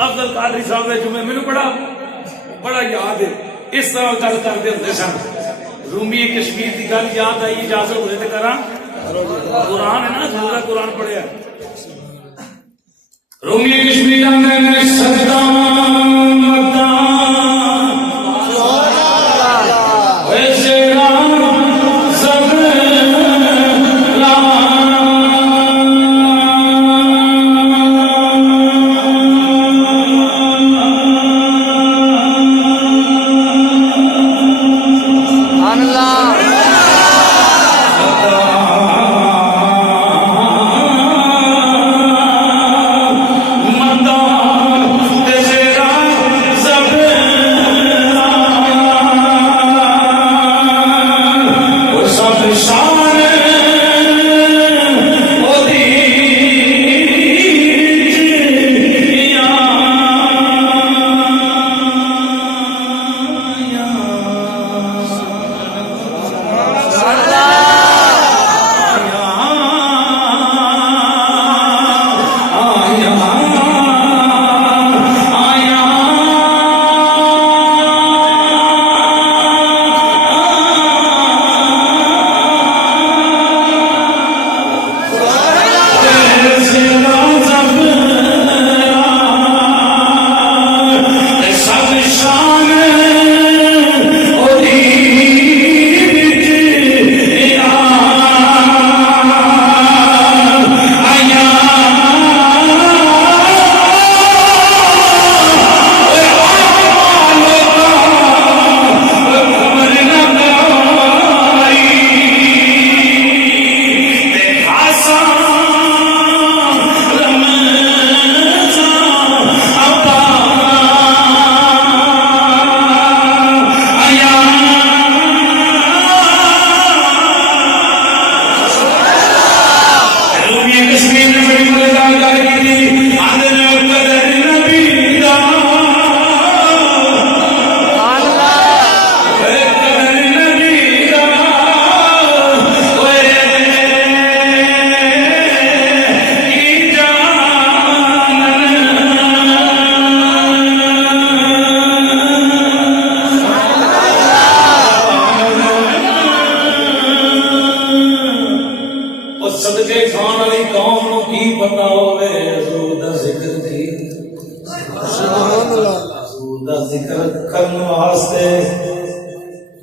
अफजल कादरी साहब ने जुमे मैनू बड़ा याद है। इस तरह गल करते होंगे सन। रूमी कश्मीर की गल याद आई, इजाजत होए तो करा। कुरान है ना, पूरा कुरान पढ़िया। रूमी कश्मीर में सदा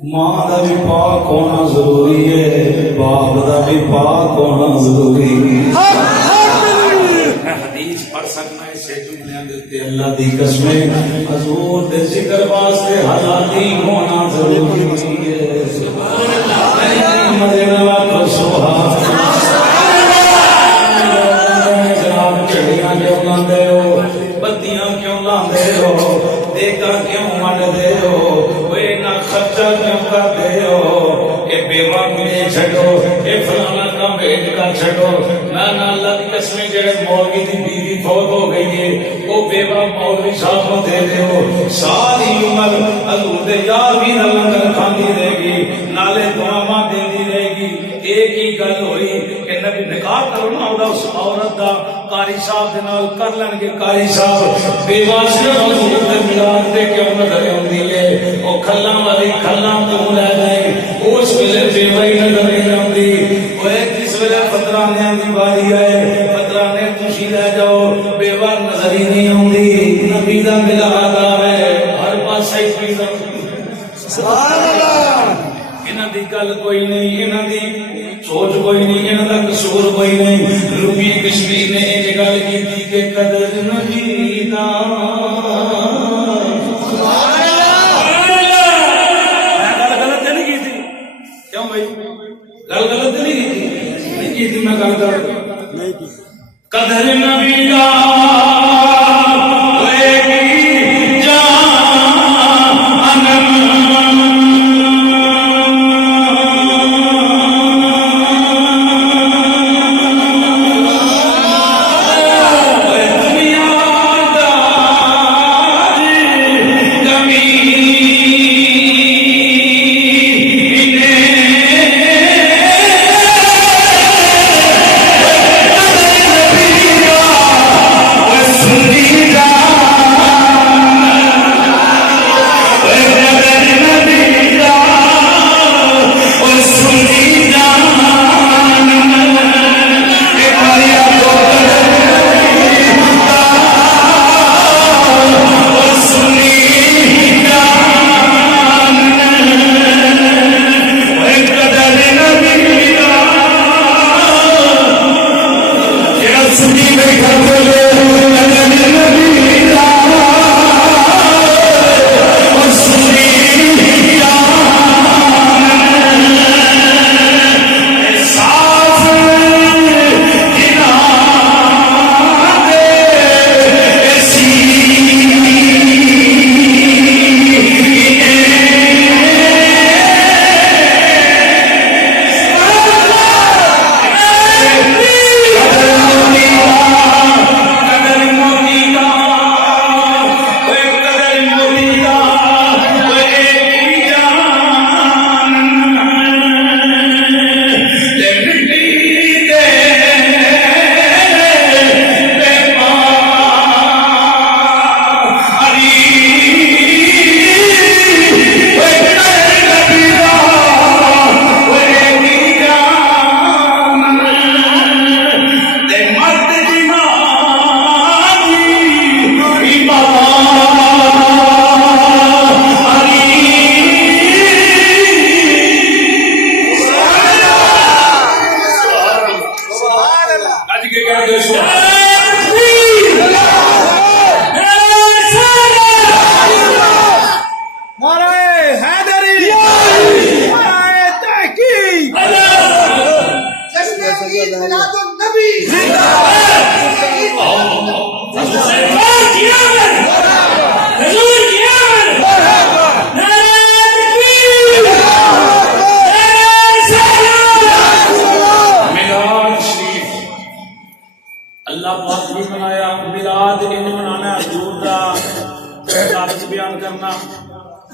मां का भी पाक होना जरूरी है, बाप का भी पाक होना जरूरी है। हदीस पढ़ सकना है से जुमलियां देते अल्लाह दी कसमें हजूर दे जिक्र वास्ते हलाली होना जरूरी है। सुभान अल्लाह मदीना वाला सुभान अल्लाह। जनाब चढ़ियां क्यों लांदे हो, बत्तियां क्यों लांदे हो, देगा क्यों वंडदे हो, खर्चा क्यों करते हो, ये बेवा मिले छो, ये फलाना काम भेज कर छो। ना अल्लाह की कसम जेड़े मौलवी की बीवी फौत हो गई है वो बेवा मौलवी साहब को दे दो, सारी उम्र हजूर दे यार भी लंगर खाती रहेगी, नाले दुआवां देती रहेगी। एक ही गल हुई कि नबी निकाह करना होगा उस औरत का कारी साहब के नाल कर लेंगे। कारी साहब बेवा सिर्फ हजूर दे मिलाद ते क्यों नजर आउंदी है, ओ खल्ला वाली खल्ला क्यों लै गए, उस वेले बेवा ही नजर नहीं आउंदी। ओए जिस वेले पतराने दी बारी आए पतराने तुसी लै जाओ, बेवा नजर ही नहीं आउंदी। नबी दा मिलाद आवे हर पासे ही सुभान अल्लाह। इन्हां दी गल कोई नहीं, इन्हां दी सोच कोई नहीं, इन्हां दा कसूर कोई नहीं। रूमी कश्मीर ने ये गल की थी कि कदर नबी दा गल गलत नहीं की थी, मैं गल कर कदर नबी का शरीफ बनाया। मिलाद इंज मनाना, हजूर का इबादत बयान करना,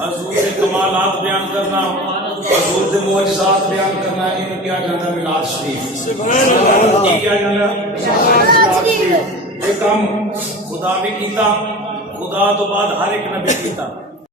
हजूर के कमालात बयान करना, हजूर के मोअज़िज़ात बयान करना, इन क्या जाता मिलाद शरीफ। ये क्या जाता मिलाद शरीफ। ये काम खुदा भी कीता, खुदा तो बाद हर एक नबी कीता।